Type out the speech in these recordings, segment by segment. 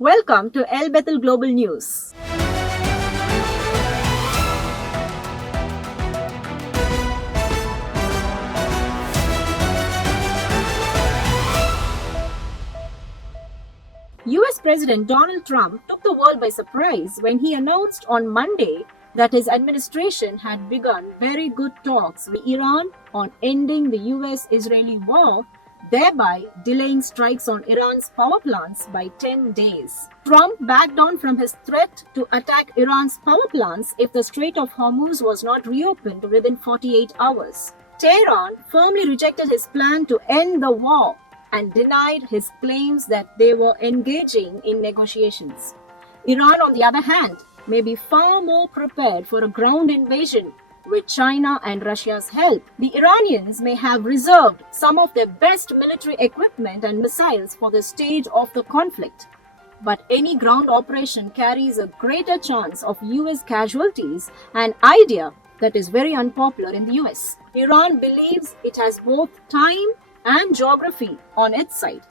Welcome to El Bethel Global News. US President Donald Trump took the world by surprise when he announced on Monday that his administration had begun very good talks with Iran on ending the US-Israeli war, thereby delaying strikes on Iran's power plants by 10 days. Trump backed down from his threat to attack Iran's power plants if the Strait of Hormuz was not reopened within 48 hours. Tehran firmly rejected his plan to end the war and denied his claims that they were engaging in negotiations. Iran, on the other hand, may be far more prepared for a ground invasion with China and Russia's help. The Iranians may have reserved some of their best military equipment and missiles for the stage of the conflict. But any ground operation carries a greater chance of US casualties, an idea that is very unpopular in the US. Iran believes it has both time and geography on its side.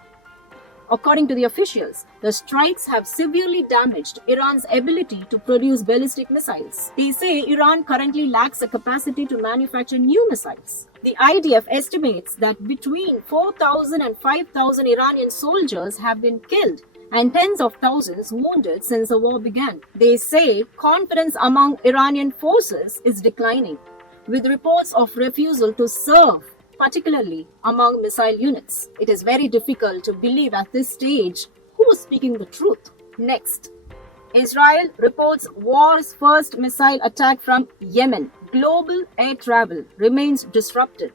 According to the officials, the strikes have severely damaged Iran's ability to produce ballistic missiles. They say Iran currently lacks the capacity to manufacture new missiles. The IDF estimates that between 4,000 and 5,000 Iranian soldiers have been killed and tens of thousands wounded since the war began. They say confidence among Iranian forces is declining, with reports of refusal to serve, particularly among missile units. It is very difficult to believe at this stage who is speaking the truth. Next, Israel reports war's first missile attack from Yemen. Global air travel remains disrupted,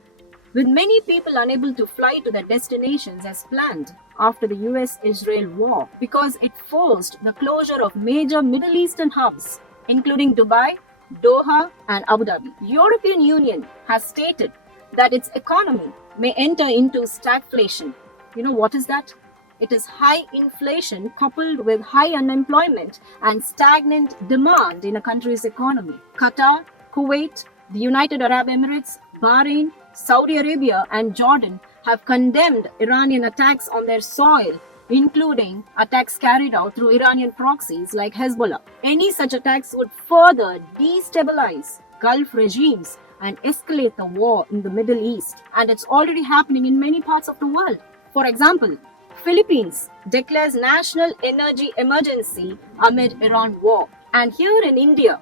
with many people unable to fly to their destinations as planned after the US-Israel war because it forced the closure of major Middle Eastern hubs, including Dubai, Doha, and Abu Dhabi. European Union has stated that its economy may enter into stagflation. You know what is that? It is high inflation coupled with high unemployment and stagnant demand in a country's economy. Qatar, Kuwait, the United Arab Emirates, Bahrain, Saudi Arabia, and Jordan have condemned Iranian attacks on their soil, including attacks carried out through Iranian proxies like Hezbollah. Any such attacks would further destabilize Gulf regimes and escalate the war in the Middle East. And it's already happening in many parts of the world. For example, Philippines declares national energy emergency amid Iran war. And here in India,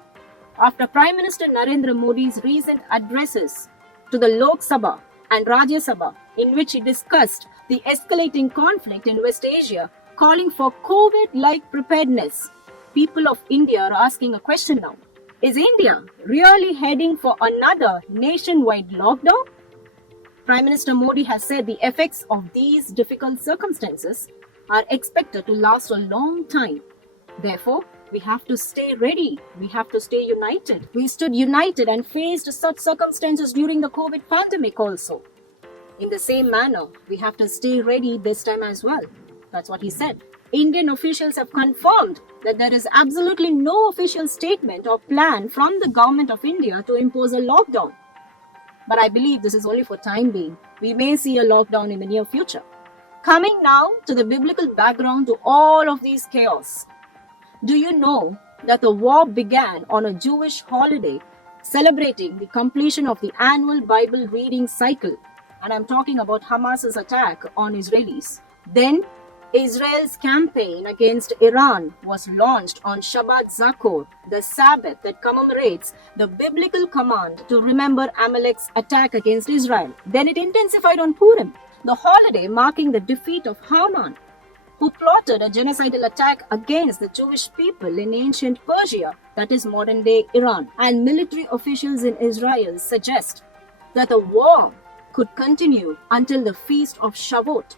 after Prime Minister Narendra Modi's recent addresses to the Lok Sabha and Rajya Sabha, in which he discussed the escalating conflict in West Asia, calling for COVID-like preparedness, people of India are asking a question now. Is India really heading for another nationwide lockdown? Prime Minister Modi has said the effects of these difficult circumstances are expected to last a long time. Therefore, we have to stay ready. We have to stay united. We stood united and faced such circumstances during the COVID pandemic also. In the same manner, we have to stay ready this time as well. That's what he said. Indian officials have confirmed that there is absolutely no official statement or plan from the government of India to impose a lockdown. But I believe this is only for time being. We may see a lockdown in the near future. Coming now to the biblical background to all of these chaos. Do you know that the war began on a Jewish holiday celebrating the completion of the annual Bible reading cycle? And I'm talking about Hamas's attack on Israelis. Then Israel's campaign against Iran was launched on Shabbat Zachor, the Sabbath that commemorates the biblical command to remember Amalek's attack against Israel. Then it intensified on Purim, the holiday marking the defeat of Haman, who plotted a genocidal attack against the Jewish people in ancient Persia, that is modern-day Iran. And military officials in Israel suggest that the war could continue until the feast of Shavuot,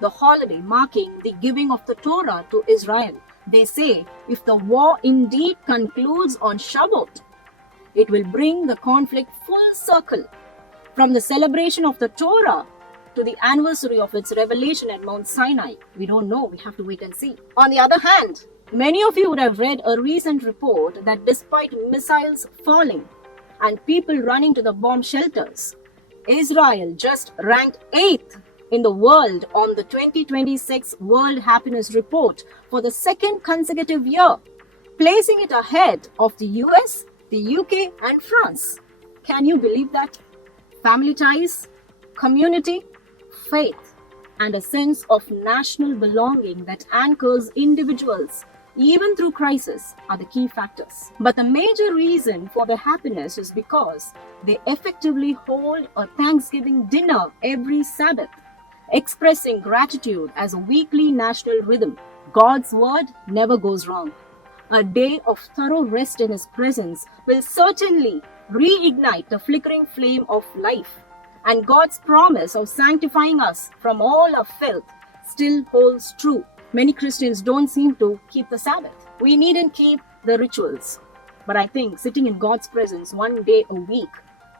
the holiday marking the giving of the Torah to Israel. They say if the war indeed concludes on Shavuot, it will bring the conflict full circle from the celebration of the Torah to the anniversary of its revelation at Mount Sinai. We don't know, we have to wait and see. On the other hand, many of you would have read a recent report that despite missiles falling and people running to the bomb shelters, Israel just ranked 8th in the world on the 2026 World Happiness Report for the second consecutive year, placing it ahead of the US, the UK, and France. Can you believe that? Family ties, community, faith, and a sense of national belonging that anchors individuals even through crisis are the key factors. But the major reason for their happiness is because they effectively hold a Thanksgiving dinner every Sabbath, expressing gratitude as a weekly national rhythm. God's word never goes wrong. A day of thorough rest in His presence will certainly reignite the flickering flame of life. And God's promise of sanctifying us from all our filth still holds true. Many Christians don't seem to keep the Sabbath. We needn't keep the rituals. But I think sitting in God's presence one day a week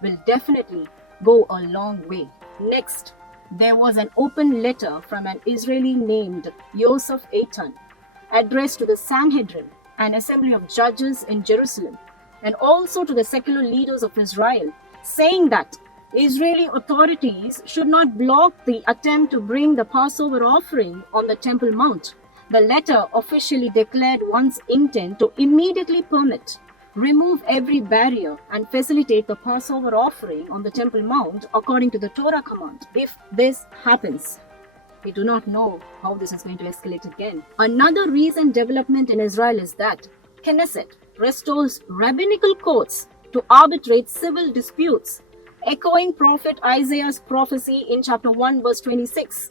will definitely go a long way. Next, there was an open letter from an Israeli named Yosef Eitan, addressed to the Sanhedrin, an assembly of judges in Jerusalem, and also to the secular leaders of Israel, saying that Israeli authorities should not block the attempt to bring the Passover offering on the Temple Mount. The letter officially declared one's intent to immediately permit, remove every barrier, and facilitate the Passover offering on the Temple Mount according to the Torah command. If this happens, we do not know how this is going to escalate again. Another recent development in Israel is that Knesset restores rabbinical courts to arbitrate civil disputes, echoing Prophet Isaiah's prophecy in chapter 1 verse 26.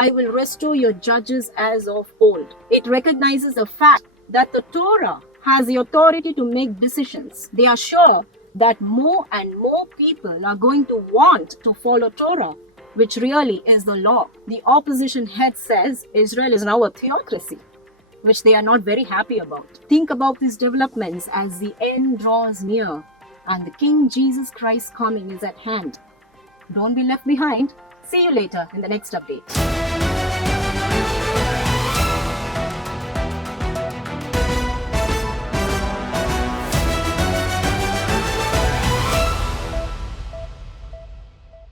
I will restore your judges as of old. It recognizes the fact that the Torah has the authority to make decisions. They are sure that more and more people are going to want to follow Torah, which really is the law. The opposition head says Israel is now a theocracy, which they are not very happy about. Think about these developments as the end draws near and the King Jesus Christ's coming is at hand. Don't be left behind. See you later in the next update.